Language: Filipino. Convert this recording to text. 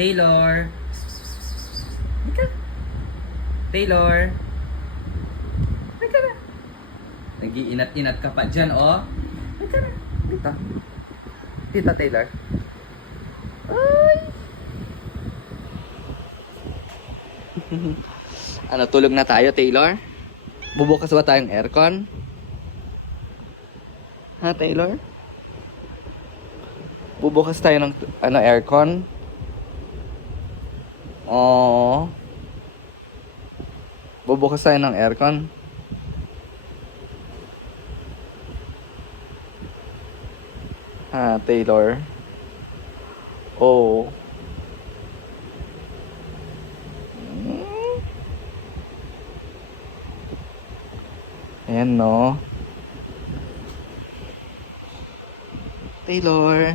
Taylor. Halika. Taylor. Halika na. Nag-iinat-inat ka pa dyan, oh. Halika na. Dito. Dito, Taylor. Ay. Ano, tulog na tayo, Taylor? Bubukas ba tayong aircon? Ha, Taylor? Bubukas tayo ng aircon? Oh. Bubukas tayo ng aircon? Ha, Taylor? Oh. Ayan, no? Taylor?